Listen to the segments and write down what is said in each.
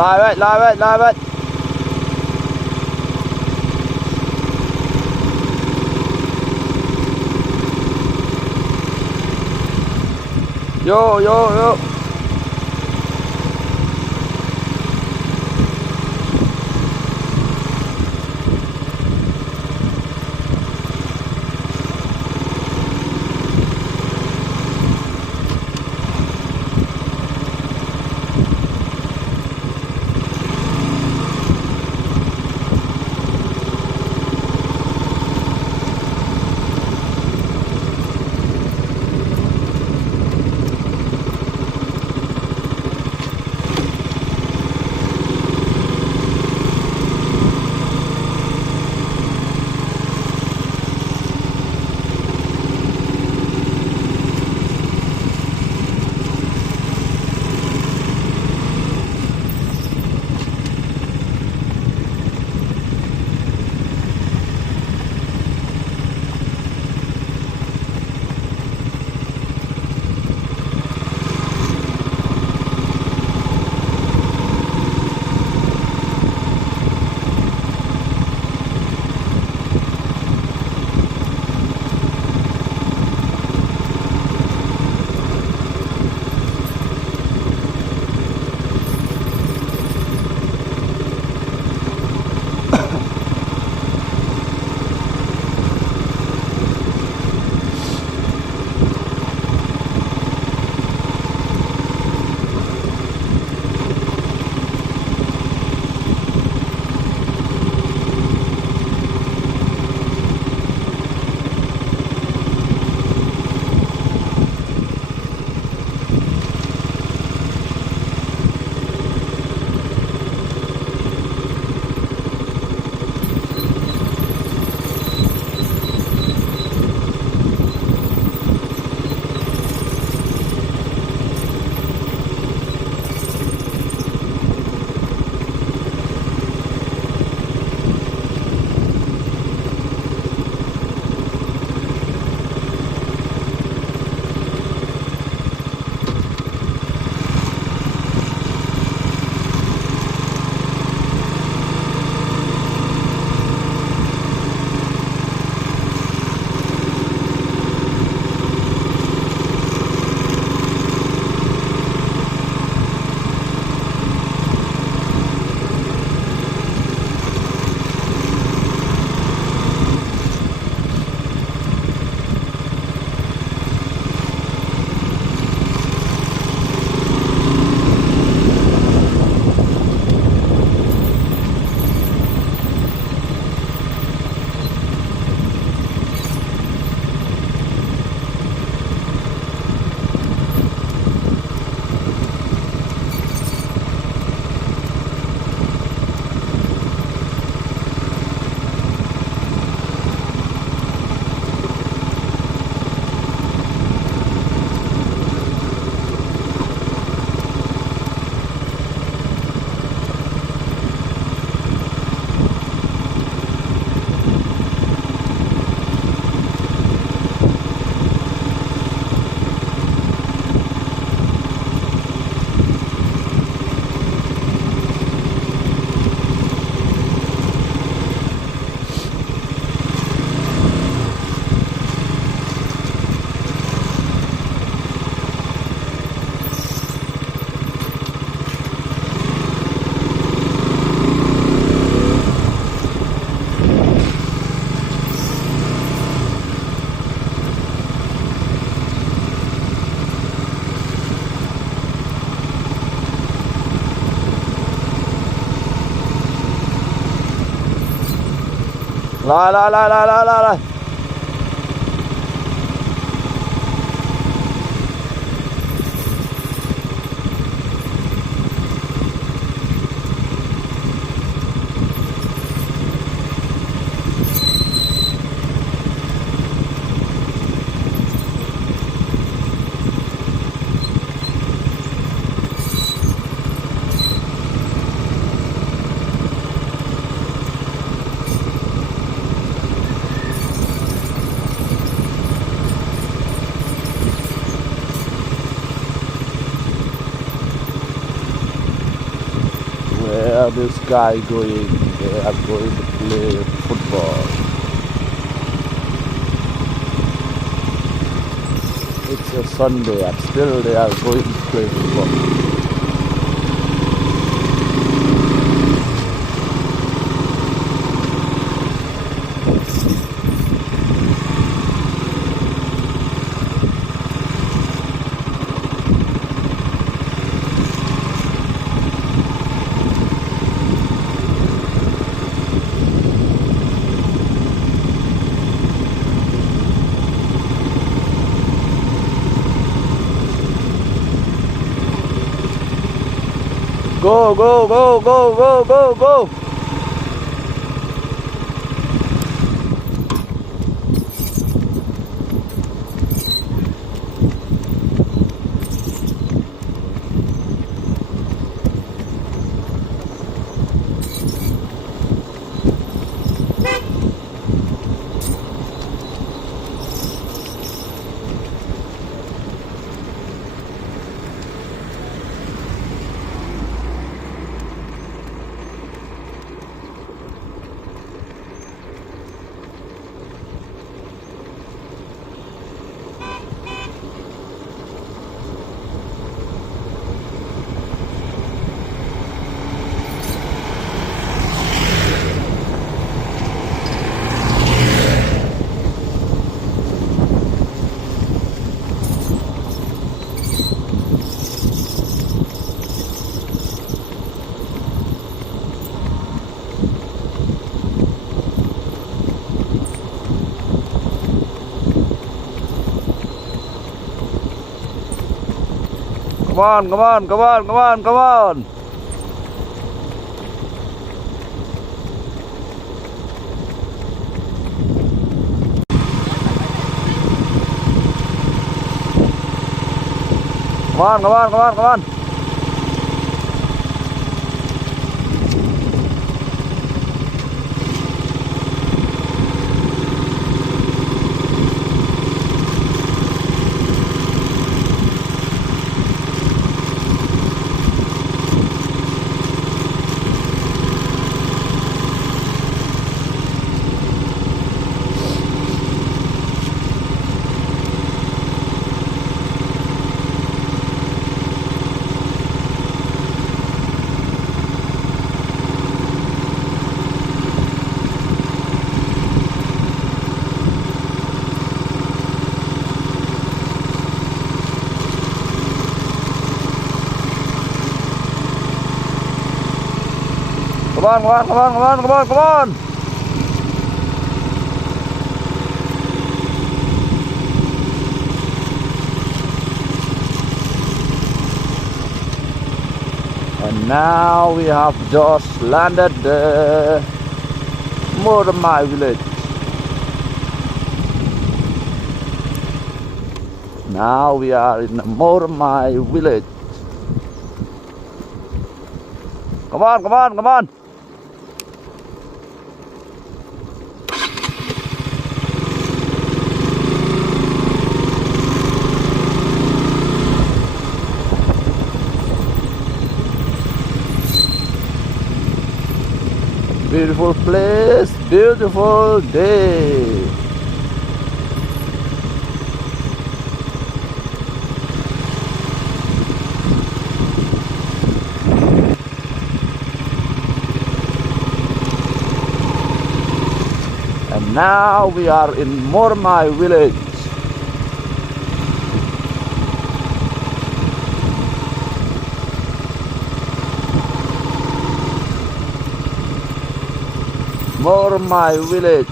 Lôi bên. Vô. Rồi. this guy going? They are going to play football. It's a Sunday and still they are going to play football. Go, go, go, go, go, go, go. Come on, come on, come on, come on, come on. Come on, come on, come on, come on. Come on, come on, come on, come on, come on, come on. And now we have just landed the Mormai village. Now we are in the Mormai village. Come on, come on, come on. Beautiful place, beautiful day. And now we are in Mormai village. Mormai village.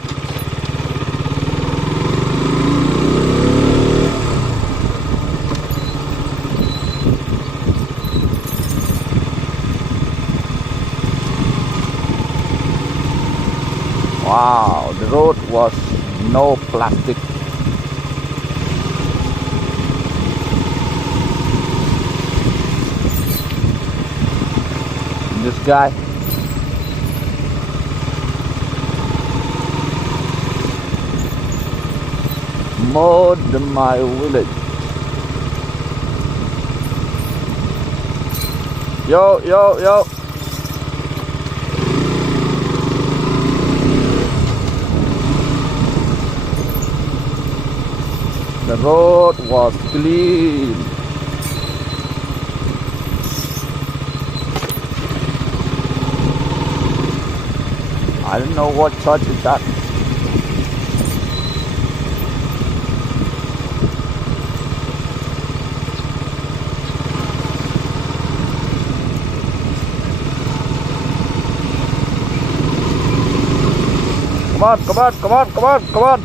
Wow, the road was no plastic. This guy. Mormai village. Yo, yo, yo. The road was clean. I don't know what church is that. Come on, come on, come on, come on, come on.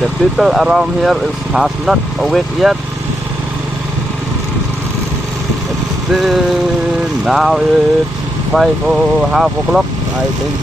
The people around here has not awake yet. Now it's 5 or half o'clock, I think.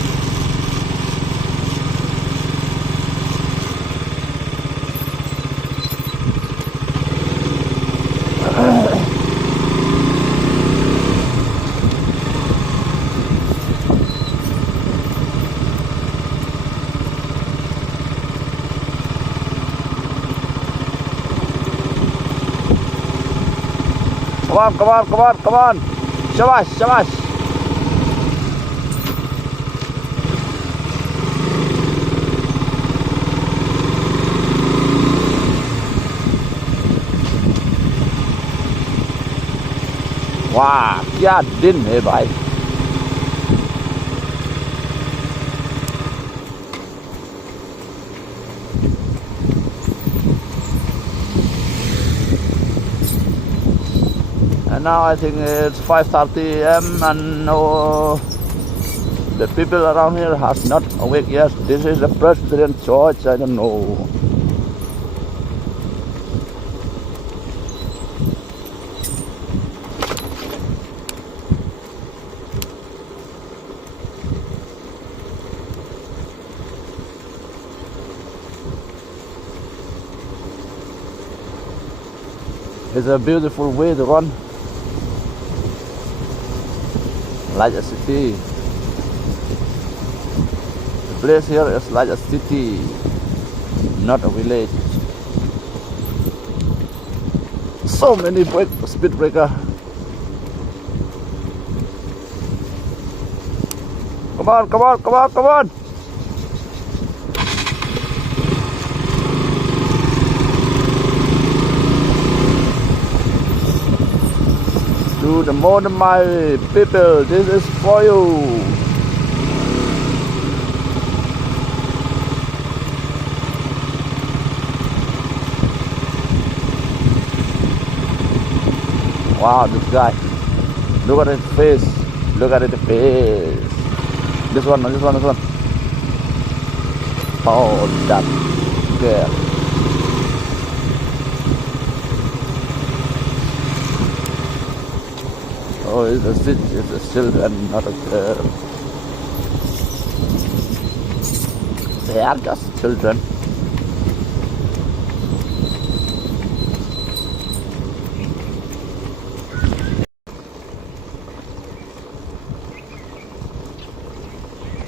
Come on, come on, come on, come on. Shabash, shabash. Wow, क्या दिन है भाई. And now I think it's 5:30 a.m. and no, the people around here has not awake yet. This is the President Church. I don't know. It's a beautiful way to run. Like a city. The place here is like a city, not a village. So many speed breaker. Come on, come on, come on, come on. To the Mountain Mile people, this is for you. Wow, this guy. Look at his face. Look at his face. This one, this one, this one. Oh, that girl. Oh, it's a children, not a girl. They are just children.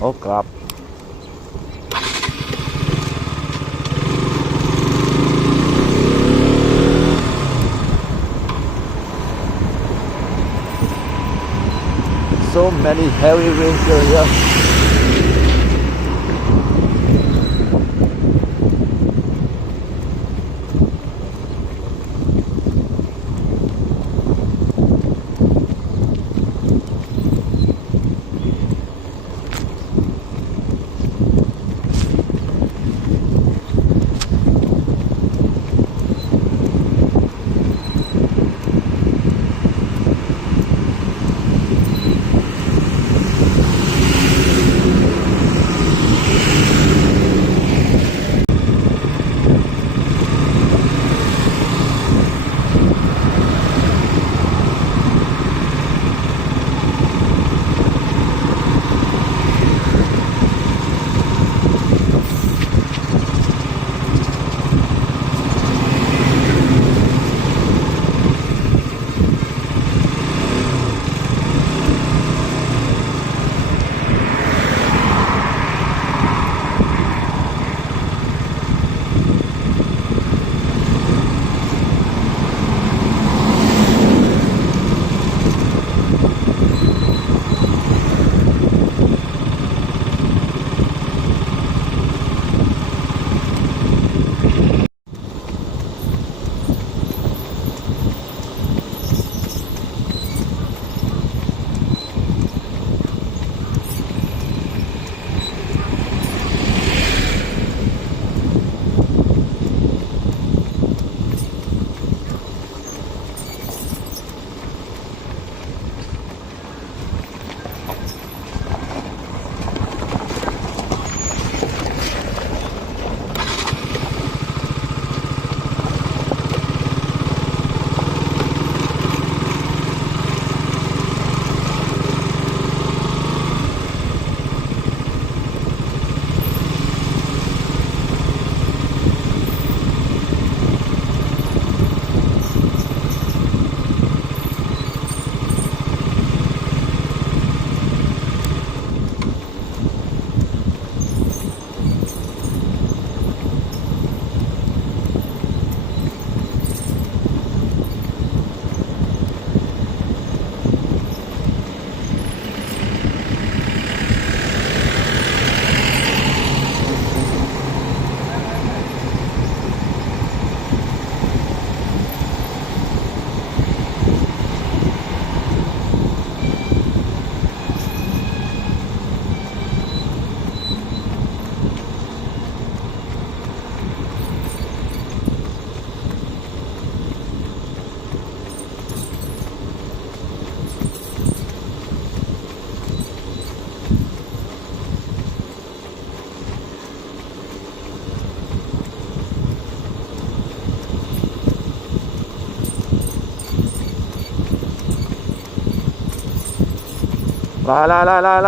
Oh crap. So many heavy vehicles here.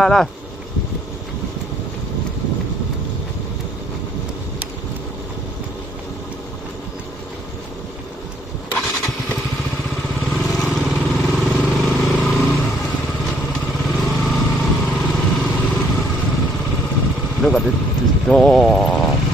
来。Look at this door.